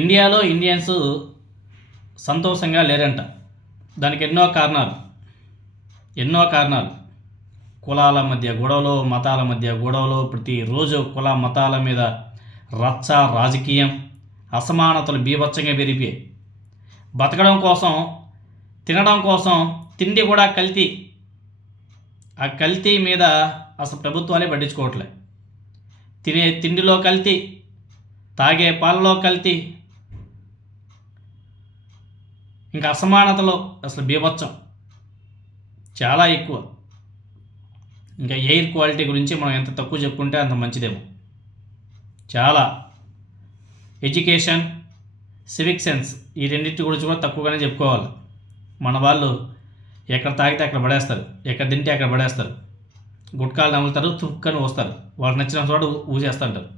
ఇండియాలో ఇండియన్స్ సంతోషంగా లేరంట. దానికి ఎన్నో కారణాలు. కులాల మధ్య గొడవలు, మతాల మధ్య గొడవలు, ప్రతిరోజు కుల మతాల మీద రచ్చ, రాజకీయం, అసమానతలు బీభత్సంగా పెరిగిపోయాయి. బతకడం కోసం, తినడం కోసం తిండి కూడా కల్తీ. ఆ కల్తీ మీద అసలు ప్రభుత్వాలే పట్టించుకోవట్లే. తినే తిండిలో కల్తీ, తాగే పాలలో కల్తీ, ఇంకా అసమానతలో అసలు బీభత్సం చాలా ఎక్కువ. ఇంకా ఎయిర్ క్వాలిటీ గురించి మనం ఎంత తక్కువ చెప్పుకుంటే అంత మంచిదేమో. చాలా ఎడ్యుకేషన్, సివిక్ సెన్స్ ఈ రెండింటి గురించి కూడా తక్కువగానే చెప్పుకోవాలి. మన వాళ్ళు ఎక్కడ తాగితే అక్కడ పడేస్తారు, ఎక్కడ తింటే అక్కడ పడేస్తారు, గుట్కాలు నములుతారు, తుక్కని వస్తారు, వాళ్ళకి నచ్చిన చోట ఊసేస్తుంటారు,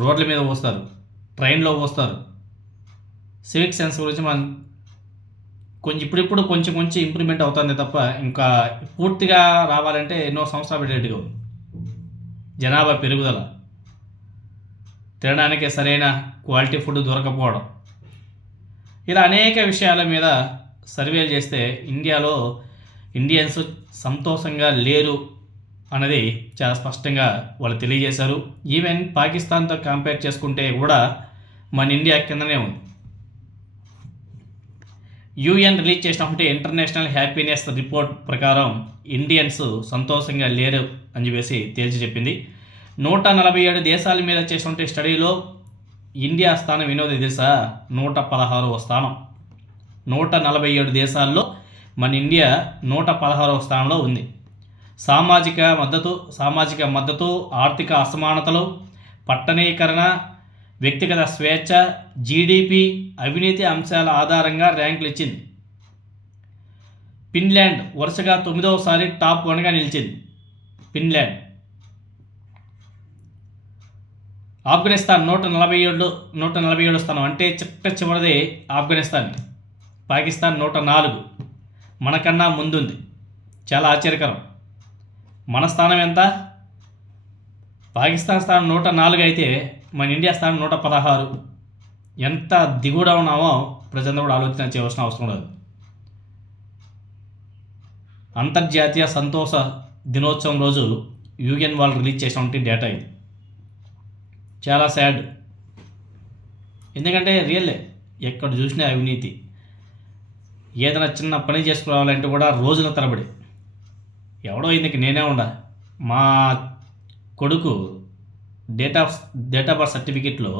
రోడ్ల మీద పోస్తారు, ట్రైన్లో పోస్తారు. సివిక్ సెన్స్ గురించి మనం ఇప్పుడిప్పుడు కొంచెం ఇంప్రూవ్మెంట్ అవుతుంది తప్ప ఇంకా పూర్తిగా రావాలంటే ఎన్నో సంవత్సరాలు పెట్టేట్టుగా ఉంది. జనాభా పెరుగుదల, తినడానికి సరైన క్వాలిటీ ఫుడ్ దొరకపోవడం, ఇలా అనేక విషయాల మీద సర్వేలు చేస్తే ఇండియాలో ఇండియన్స్ సంతోషంగా లేరు అన్నది చాలా స్పష్టంగా వాళ్ళు తెలియజేశారు. ఈవెన్ పాకిస్తాన్తో కంపేర్ చేసుకుంటే కూడా మన ఇండియా కిందనే ఉంది. యూఎన్ రిలీజ్ చేసినటువంటి ఇంటర్నేషనల్ హ్యాపీనెస్ రిపోర్ట్ ప్రకారం ఇండియన్స్ సంతోషంగా లేరు అని చెప్పేసి తేల్చి చెప్పింది. 147 దేశాల మీద చేసినటువంటి స్టడీలో ఇండియా స్థానం వినోద తెలుసా? 116వ స్థానం. 147 దేశాల్లో మన ఇండియా 116వ స్థానంలో ఉంది. సామాజిక మద్దతు, ఆర్థిక అసమానతలు, పట్టణీకరణ, వ్యక్తిగత స్వేచ్ఛ, జీడిపి, అవినీతి అంశాల ఆధారంగా ర్యాంకులు ఇచ్చింది. ఫిన్లాండ్ వరుసగా 9వసారి టాప్ 1గా నిలిచింది. ఫిన్లాండ్. ఆఫ్ఘనిస్తాన్ 147 స్థానం, అంటే చివరిది ఆఫ్ఘనిస్తాన్. పాకిస్తాన్ 104, మనకన్నా ముందుంది. చాలా ఆశ్చర్యకరం. మన స్థానం ఎంత? పాకిస్తాన్ స్థానం 104 అయితే మన ఇండియా స్థానం 116. ఎంత దిగువన ఉన్నామో ప్రజలందరూ కూడా ఆలోచన చేయవలసిన అవసరం లేదు. అంతర్జాతీయ సంతోష దినోత్సవం రోజు యూఎన్ వాళ్ళు రిలీజ్ చేసినటువంటి డేటా ఇది. చాలా సాడ్. ఎందుకంటే రియల్లే ఎక్కడ చూసినా అవినీతి. ఏదైనా చిన్న పని చేసుకురావాలంటే కూడా రోజుల తరబడి. ఎవడో ఇందుకు నేనే ఉండా, మా కొడుకు డేట్ ఆఫ్ బర్త్ సర్టిఫికెట్లో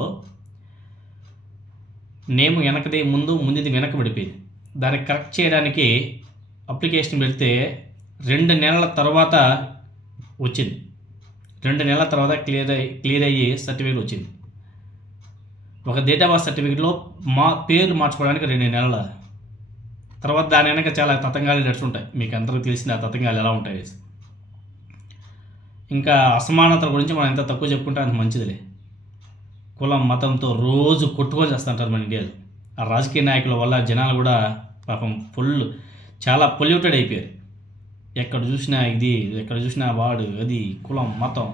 నేమ్ వెనకది ముందుది వెనక పడిపోయింది. దాన్ని కరెక్ట్ చేయడానికి అప్లికేషన్ పెడితే 2 నెలల తర్వాత వచ్చింది. 2 నెలల తర్వాత క్లియర్ అయ్యి సర్టిఫికెట్ వచ్చింది. ఒక డేట్ ఆఫ్ బర్త్ సర్టిఫికెట్లో మా పేరు మార్చుకోవడానికి 2 నెలల తర్వాత దాని వెనక చాలా తతంగాలు నడుచుంటాయి. మీకు అందరికీ తెలిసిన ఆ తతంగాలు ఎలా ఉంటాయి. ఇంకా అసమానతల గురించి మనం ఎంత తక్కువ చెప్పుకుంటే అంత మంచిదిలే. కులం మతంతో రోజు కొట్టుకొని చేస్తుంటారు మన ఇండియాలో. ఆ రాజకీయ నాయకుల వల్ల జనాలు కూడా పాపం చాలా పొల్యూటెడ్ అయిపోయారు. ఎక్కడ చూసినా ఇది, ఎక్కడ చూసినా వాడు, అది, కులం మతం,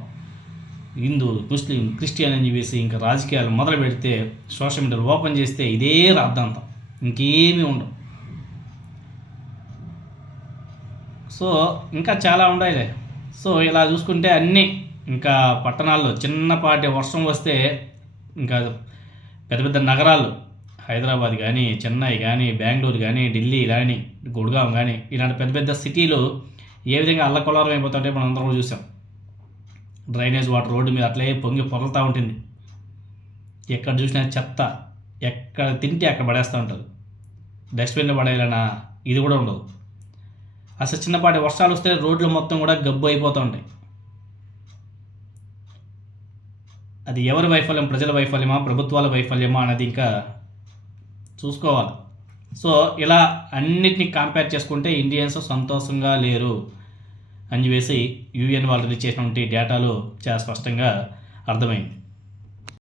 హిందూ, ముస్లిం, క్రిస్టియన్ అని చెప్పేసి ఇంకా రాజకీయాలు మొదలు పెడితే సోషల్ మీడియాలో ఓపెన్ చేస్తే ఇదే రాద్ధాంతం, ఇంకేమీ ఉండవు. సో ఇంకా చాలా ఉండాలి. సో ఇలా చూసుకుంటే అన్నీ ఇంకా పట్టణాల్లో చిన్నపాటి వర్షం వస్తే ఇంకా పెద్ద నగరాలు హైదరాబాద్ కానీ, చెన్నై కానీ, బెంగళూరు కానీ, ఢిల్లీ కానీ, గుడ్గాం కానీ ఇలాంటి పెద్ద సిటీలు ఏ విధంగా అల్లకొల్లారం అయిపోతుంటే మనం అందరం చూసాం. డ్రైనేజ్ వాటర్ రోడ్డు మీద అట్లే పొంగి పొరలుతూ ఉంటుంది. ఎక్కడ చూసినా చెత్త, ఎక్కడ తింటే అక్కడ పడేస్తూ ఉంటారు. డస్ట్బిన్లో పడేయాలన్నా ఇది కూడా ఉండదు. అసలు చిన్నపాటి వర్షాలు వస్తే రోడ్లు మొత్తం కూడా గబ్బు అయిపోతూ ఉంటాయి. అది ఎవరి వైఫల్యం? ప్రజల వైఫల్యమా, ప్రభుత్వాల వైఫల్యమా అనేది ఇంకా చూసుకోవాలి. సో ఇలా అన్నిటినీ కంపేర్ చేసుకుంటే ఇండియన్స్ సంతోషంగా లేరు అని చెప్పేసి యూఎన్ వాళ్ళు రిలీజ్ చేసినటువంటి డేటాలో చాలా స్పష్టంగా అర్థమైంది.